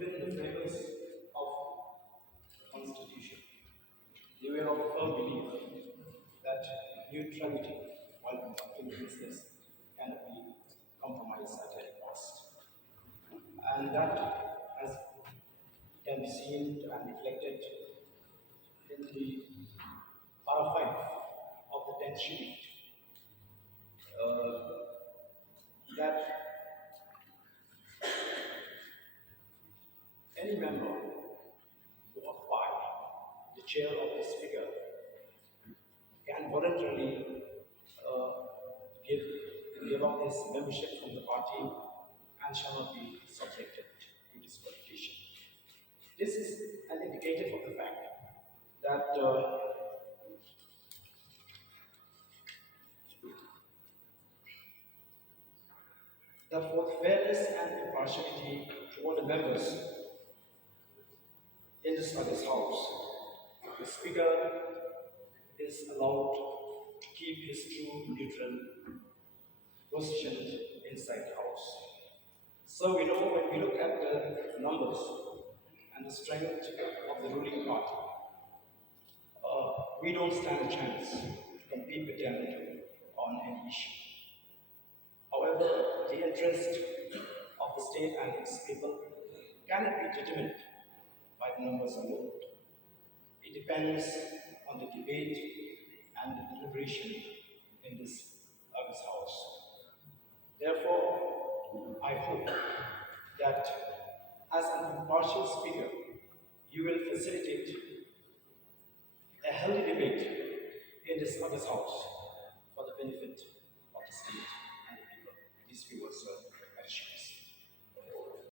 given the flavors of the Constitution, they were of the firm belief that neutrality while conducting business cannot be compromised at any cost. And that as can be seen and reflected in the para 5 of the 10th sheet, that any member who occupy the chair of this figure can voluntarily give up his membership from the party and shall not be subjected to disqualification. This is an indicator of the fact that for fairness and impartiality to all the members in this house, the Speaker is allowed to keep his true neutral position inside the House. So we know when we look at the numbers and the strength of the ruling party, we don't stand a chance to compete with them on any issue. However, the interest of the state and its people cannot be determined by the numbers alone. It depends on the debate and the deliberation in this House. Therefore, I hope that as an impartial speaker, you will facilitate a healthy debate in this House for the benefit